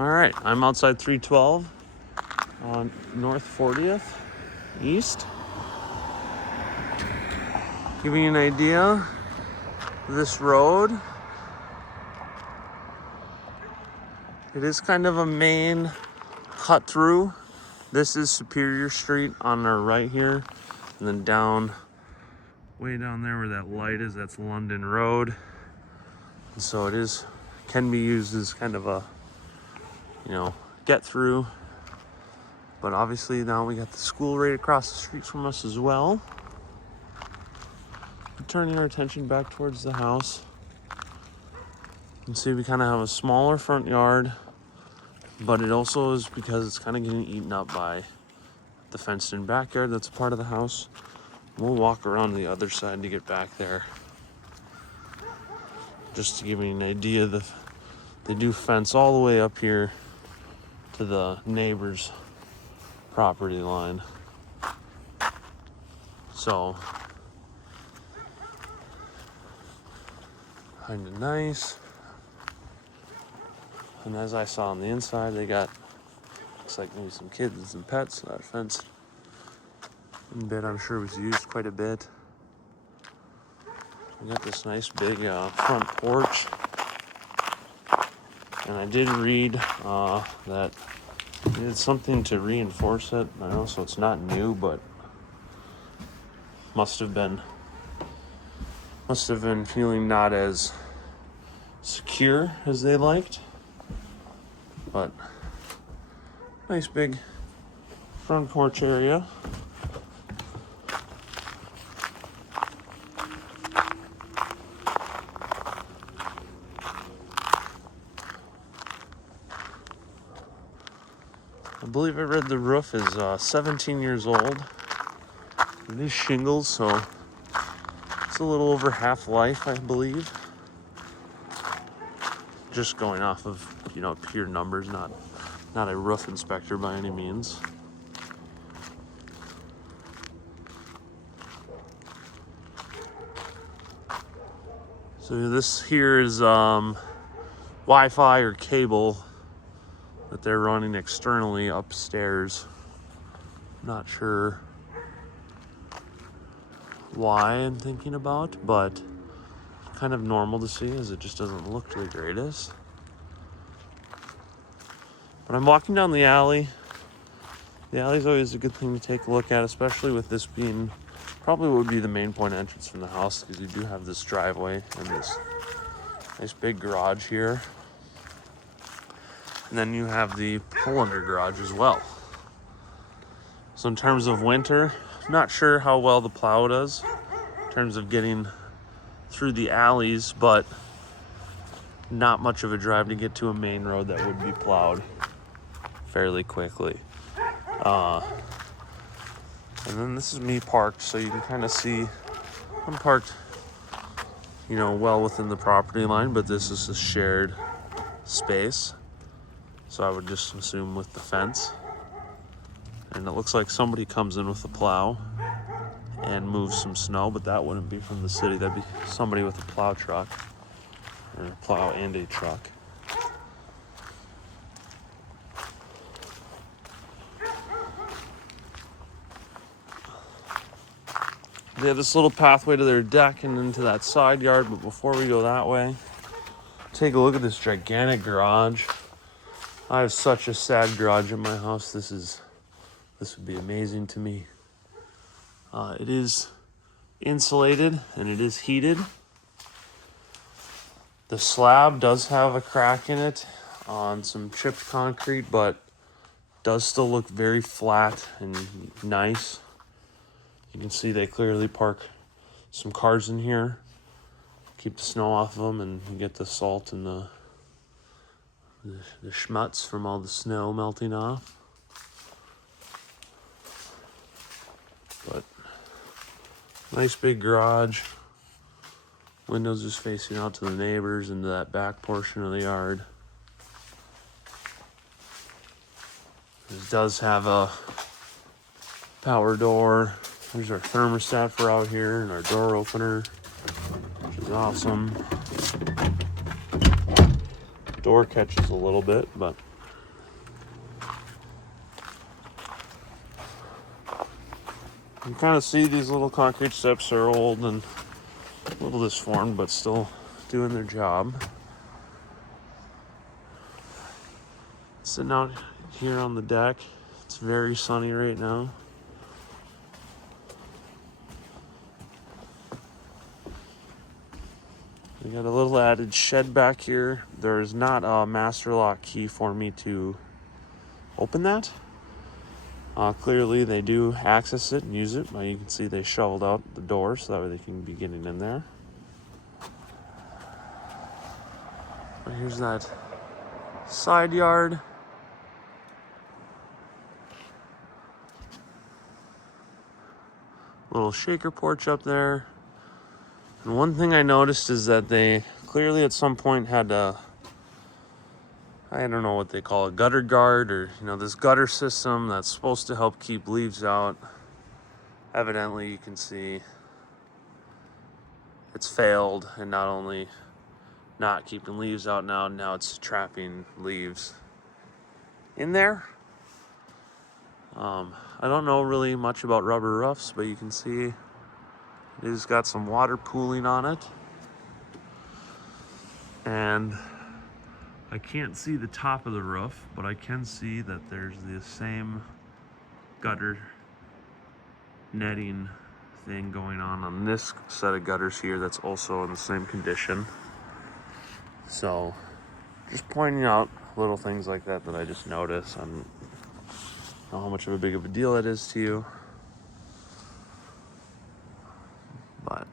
All right, I'm outside 312 on North 40th East. Giving you an idea of this road. It is kind of a main cut through. This is Superior Street on our right here. And then down, way down there where that light is, that's London Road. And so it can be used as kind of a, get through. But obviously now we got the school right across the street from us as well. Turning our attention back towards the house. You can see we kind of have a smaller front yard, but it also is because it's kind of getting eaten up by the fenced in backyard that's a part of the house. We'll walk around the other side to get back there. Just to give you an idea, they do fence all the way up here to the neighbor's property line. So, kind of nice. And as I saw on the inside, they got, looks like maybe some kids and some pets. That fence in bit, I'm sure, was used quite a bit. We got this nice big front porch. And I did read that it did something to reinforce it. I know, so it's not new, but must have been feeling not as secure as they liked. But nice big front porch area. I believe I read the roof is 17 years old. It is shingles, so it's a little over half life, I believe. Just going off of, pure numbers, not a roof inspector by any means. So this here is Wi-Fi or cable that they're running externally upstairs. Not sure why I'm thinking about, but kind of normal to see as it just doesn't look the greatest. But I'm walking down the alley. The alley's always a good thing to take a look at, especially with this being probably what would be the main point entrance from the house, because you do have this driveway and this nice big garage here. And then you have the pull-under garage as well. So in terms of winter, not sure how well the plow does in terms of getting through the alleys, but not much of a drive to get to a main road that would be plowed fairly quickly. And then this is me parked, so you can kind of see I'm parked, well within the property line, but this is a shared space. So I would just assume with the fence. And it looks like somebody comes in with a plow and moves some snow, but that wouldn't be from the city. That'd be somebody with a plow truck, or a plow and a truck. They have this little pathway to their deck and into that side yard, but before we go that way, take a look at this gigantic garage. I have such a sad garage in my house. This would be amazing to me. It is insulated and it is heated. The slab does have a crack in it on some chipped concrete, but does still look very flat and nice. You can see they clearly park some cars in here, keep the snow off of them, and you get the salt and the schmutz from all the snow melting off. But nice big garage. Windows just facing out to the neighbors into that back portion of the yard. This does have a power door. There's our thermostat for out here and our door opener, which is awesome. Door catches a little bit, but You kind of see these little concrete steps are old and a little disformed, but still doing their job. Sitting out here on the deck. It's very sunny right now. We got a little added shed back here. There's not a master lock key for me to open that. Clearly they do access it and use it. You can see they shoveled out the door so that way they can be getting in there. But here's that side yard. Little shaker porch up there. And one thing I noticed is that they clearly at some point had a, I don't know what they call a gutter guard, or this gutter system that's supposed to help keep leaves out. Evidently you can see it's failed, and not only not keeping leaves out now it's trapping leaves in there. I don't know really much about rubber roofs, but you can see it has got some water pooling on it. And I can't see the top of the roof, but I can see that there's the same gutter netting thing going on this set of gutters here that's also in the same condition. So just pointing out little things like that I just noticed. I don't know how much of a big of a deal it is to you, but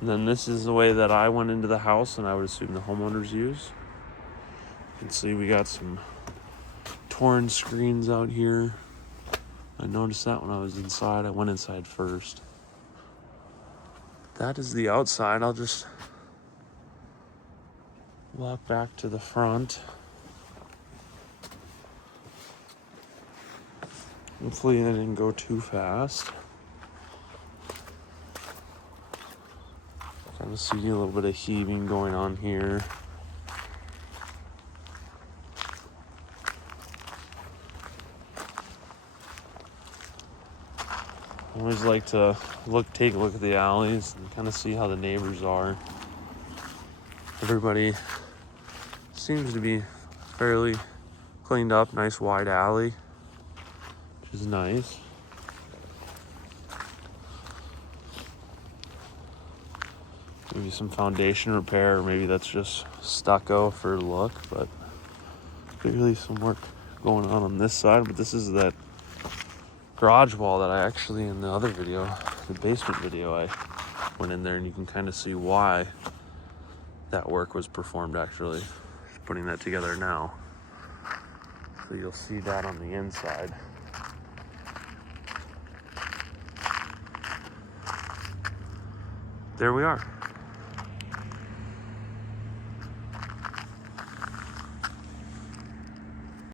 and then this is the way that I went into the house, and I would assume the homeowners use. You can see we got some torn screens out here. I noticed that when I was inside. I went inside first. That is the outside. I'll just walk back to the front. Hopefully I didn't go too fast. Kind of see a little bit of heaving going on here. I always like to take a look at the alleys and kind of see how the neighbors are. Everybody seems to be fairly cleaned up, nice wide alley, which is nice. Maybe some foundation repair, or maybe that's just stucco for look, but clearly some work going on this side. But this is that garage wall that I actually, in the other video, the basement video, I went in there, and you can kind of see why that work was performed actually. Just putting that together now. So you'll see that on the inside. There we are.